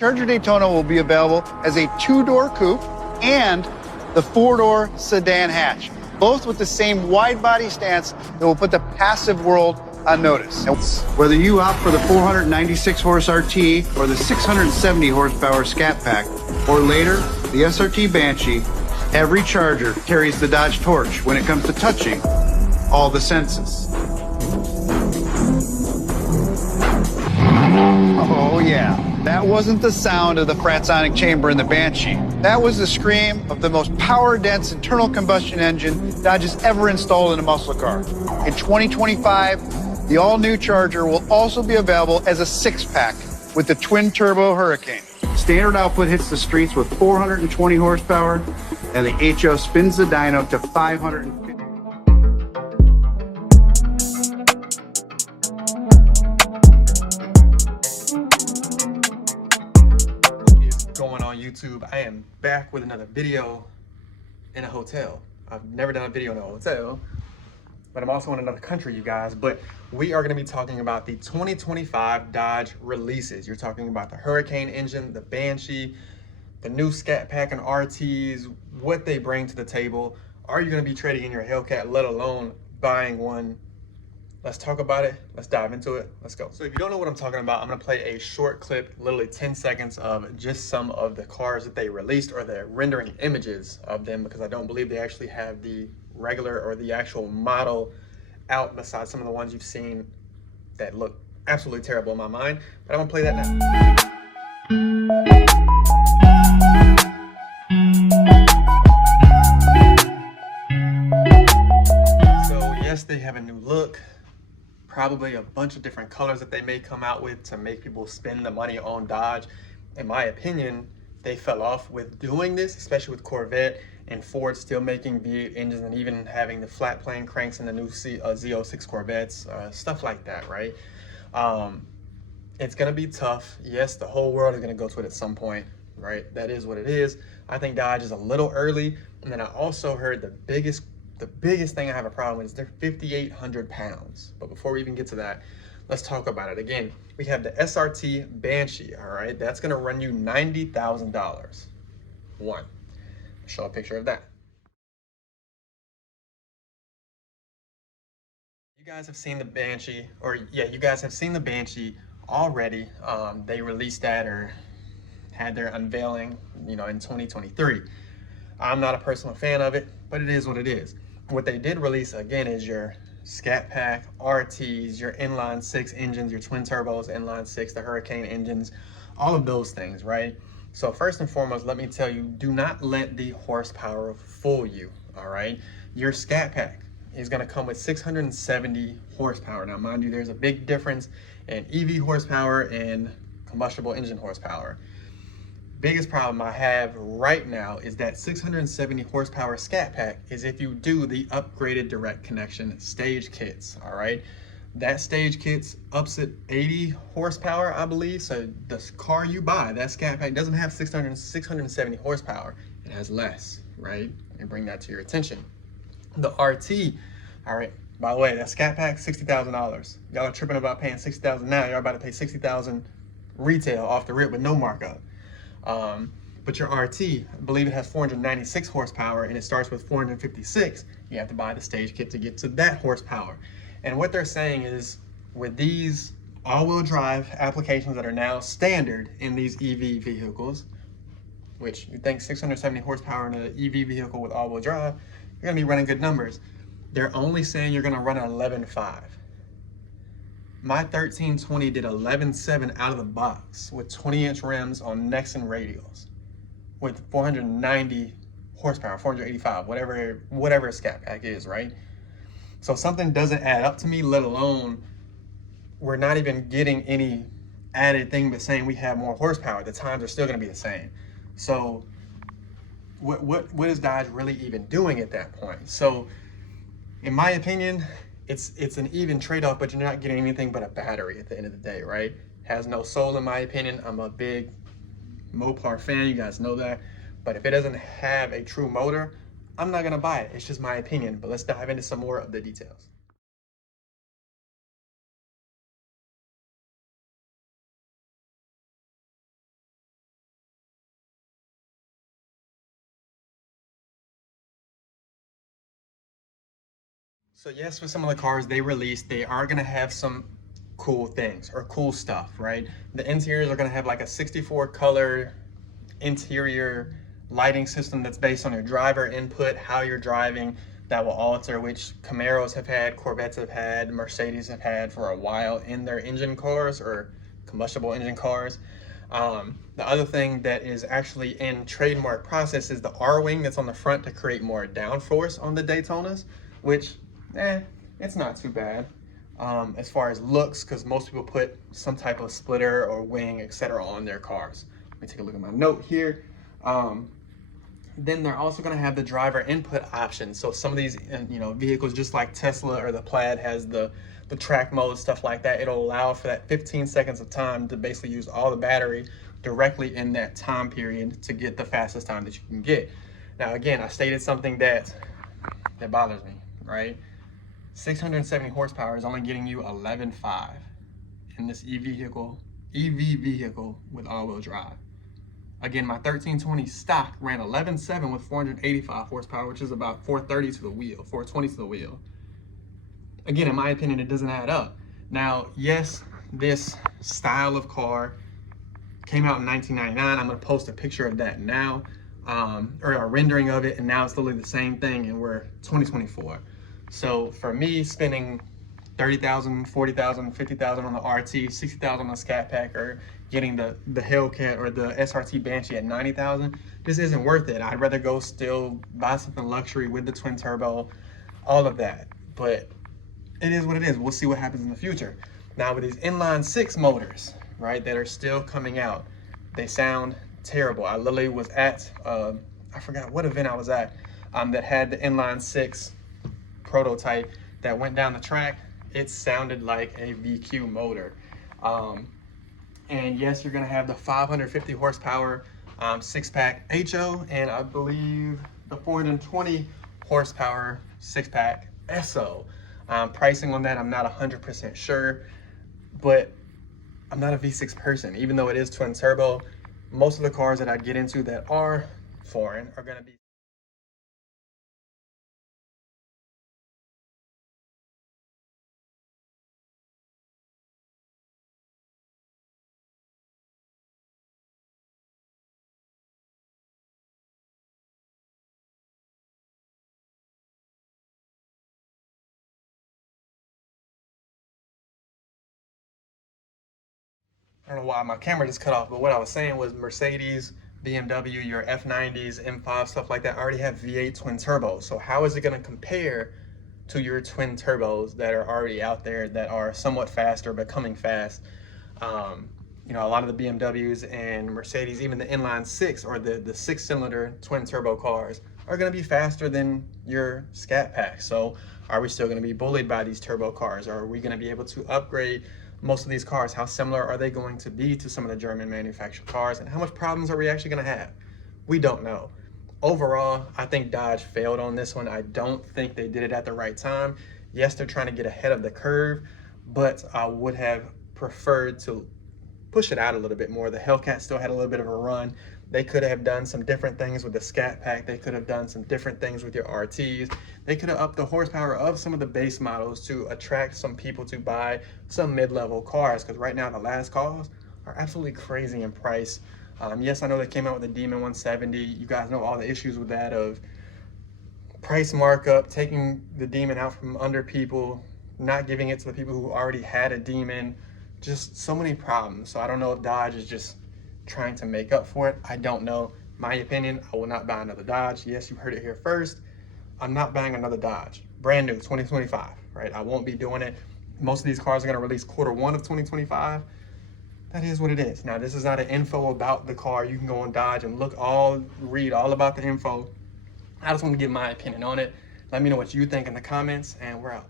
Charger Daytona will be available as a two-door coupe and the four-door sedan hatch, both with the same wide-body stance that will put the passive world on notice. Whether you opt for the 496 horse RT or the 670 horsepower Scatpack, or later, the SRT Banshee, every Charger carries the Dodge torch when it comes to touching all the senses. Oh yeah. That wasn't the sound of the Fratsonic chamber in the Banshee. That was the scream of the most power-dense internal combustion engine Dodge has ever installed in a muscle car. In 2025, the all-new Charger will also be available as a six-pack with the twin-turbo Hurricane. Standard output hits the streets with 420 horsepower, and the HO spins the dyno to 550. Going on YouTube, I am back with another video in a hotel. I've never done a video in a hotel, but I'm also in another country, you guys. But we are going to be talking about the 2025 Dodge releases. You're talking about the Hurricane engine, the Banshee, the new Scatpack and RTs, what they bring to the table. Are you going to be trading in your Hellcat, let alone buying one? Let's talk about it. Let's dive into it. Let's go. So if you don't know what I'm talking about, I'm going to play a short clip, literally 10 seconds of just some of the cars that they released or the rendering images of them, because I don't believe they actually have the regular or the actual model out besides some of the ones you've seen that look absolutely terrible in my mind. But I'm going to play that now. So yes, they have a new look. Probably a bunch of different colors that they may come out with to make people spend the money on Dodge. In my opinion, they fell off with doing this, especially with Corvette and Ford still making V8 engines and even having the flat plane cranks in the new Z06 Corvettes, stuff like that, right? It's gonna be tough. Yes, the whole world is gonna go to it at some point, right? That is what it is. I think Dodge is a little early. And then I also heard the biggest thing I have a problem with is they're 5,800 pounds. But before we even get to that, let's talk about it. Again, we have the SRT Banshee, all right? That's gonna run you $90,000. One, show a picture of that. You guys have seen the Banshee, or yeah, you guys have seen the Banshee already. They released that or had their unveiling, in 2023. I'm not a personal fan of it, but it is what it is. What they did release again is your Scatpack, RTs, your inline six engines, your twin turbos, inline six, the Hurricane engines, all of those things, right? So first and foremost, let me tell you, do not let the horsepower fool you, all right? Your Scatpack is gonna come with 670 horsepower. Now, mind you, there's a big difference in EV horsepower and combustible engine horsepower. Biggest problem I have right now is that 670 horsepower Scatpack is if you do the upgraded direct connection stage kits, all right? That stage kits ups it 80 horsepower, I believe. So the car you buy, that Scatpack doesn't have 670 horsepower. It has less, right? And bring that to your attention. The RT, all right, by the way, that Scatpack, $60,000. Y'all are tripping about paying $60,000 now. Y'all about to pay $60,000 retail off the rip with no markup. But your RT, I believe it has 496 horsepower and it starts with 456. You have to buy the stage kit to get to that horsepower. And what they're saying is with these all-wheel drive applications that are now standard in these EV vehicles, which you think 670 horsepower in an EV vehicle with all-wheel drive, you're gonna be running good numbers. They're only saying you're gonna run an 11.5. My 1320 did 11.7 out of the box with 20-inch rims on Nexen radials with 490 horsepower, 485, whatever a Scatpack is, right? So something doesn't add up to me, let alone we're not even getting any added thing but saying we have more horsepower. The times are still gonna be the same. So what is Dodge really even doing at that point? So in my opinion, it's an even trade-off, but you're not getting anything but a battery at the end of the day, right? Has no soul in my opinion. I'm a big Mopar fan, you guys know that. But if it doesn't have a true motor, I'm not gonna buy it. It's just my opinion, but let's dive into some more of the details. So yes, with some of the cars they released, they are gonna have some cool things or cool stuff, right? The interiors are gonna have like a 64 color interior lighting system that's based on your driver input, how you're driving, that will alter, which Camaros have had, Corvettes have had, Mercedes have had for a while in their engine cars or combustible engine cars. The other thing that is actually in trademark process is the R-wing that's on the front to create more downforce on the Daytonas, which, it's not too bad as far as looks, because most people put some type of splitter or wing, etc. on their cars. Let me take a look at my note here. Then they're also going to have the driver input option. So some of these, vehicles, just like Tesla or the Plaid has the track mode, stuff like that, it'll allow for that 15 seconds of time to basically use all the battery directly in that time period to get the fastest time that you can get. Now, again, I stated something that bothers me, right? 670 horsepower is only getting you 11.5 in this EV vehicle with all-wheel drive. Again, my 1320 stock ran 11.7 with 485 horsepower, which is about 430 to the wheel, 420 to the wheel. Again, in my opinion, it doesn't add up. Now, yes, this style of car came out in 1999. I'm gonna post a picture of that now, or a rendering of it, and now it's literally the same thing, and we're 2024. So for me, spending 30,000, 40,000, 50,000 on the RT, 60,000 on the Scatpack, or getting the Hellcat or the SRT Banshee at 90,000, this isn't worth it. I'd rather go still buy something luxury with the twin turbo, all of that. But it is what it is. We'll see what happens in the future. Now with these inline six motors, right, that are still coming out, they sound terrible. I literally was at, I forgot what event I was at, that had the inline six prototype that went down the track. It sounded like a VQ motor. And yes, you're gonna have the 550 horsepower six-pack HO, and I believe the 420 horsepower six-pack SO. Pricing on that, I'm not 100% sure, but I'm not a V6 person. Even though it is twin turbo, most of the cars that I get into that are foreign are gonna be I don't know why my camera just cut off, but what I was saying was Mercedes, BMW, your F90s, M5, stuff like that already have V8 twin turbos. So how is it going to compare to your twin turbos that are already out there that are somewhat faster, but coming fast? A lot of the BMWs and Mercedes, even the inline six or the six-cylinder twin turbo cars are going to be faster than your Scatpack. So are we still going to be bullied by these turbo cars? Or are we going to be able to upgrade most of these cars? How similar are they going to be to some of the German manufactured cars, and how much problems are we actually going to have? We don't know. Overall, I think Dodge failed on this one. I don't think they did it at the right time. Yes, they're trying to get ahead of the curve, but I would have preferred to push it out a little bit more. The Hellcat still had a little bit of a run. They could have done some different things with the Scatpack. They could have done some different things with your RTs. They could have upped the horsepower of some of the base models to attract some people to buy some mid-level cars, because right now the last cars are absolutely crazy in price. Yes, I know they came out with the Demon 170. You guys know all the issues with that, of price markup, taking the Demon out from under people, not giving it to the people who already had a Demon. Just so many problems. So I don't know if Dodge is just trying to make up for it. I don't know. My opinion, I will not buy another Dodge. Yes, you heard it here first. I'm not buying another Dodge. Brand new, 2025, right? I won't be doing it. Most of these cars are going to release Q1 of 2025. That is what it is. Now, this is not an info about the car. You can go on Dodge and read all about the info. I just want to give my opinion on it. Let me know what you think in the comments, and we're out.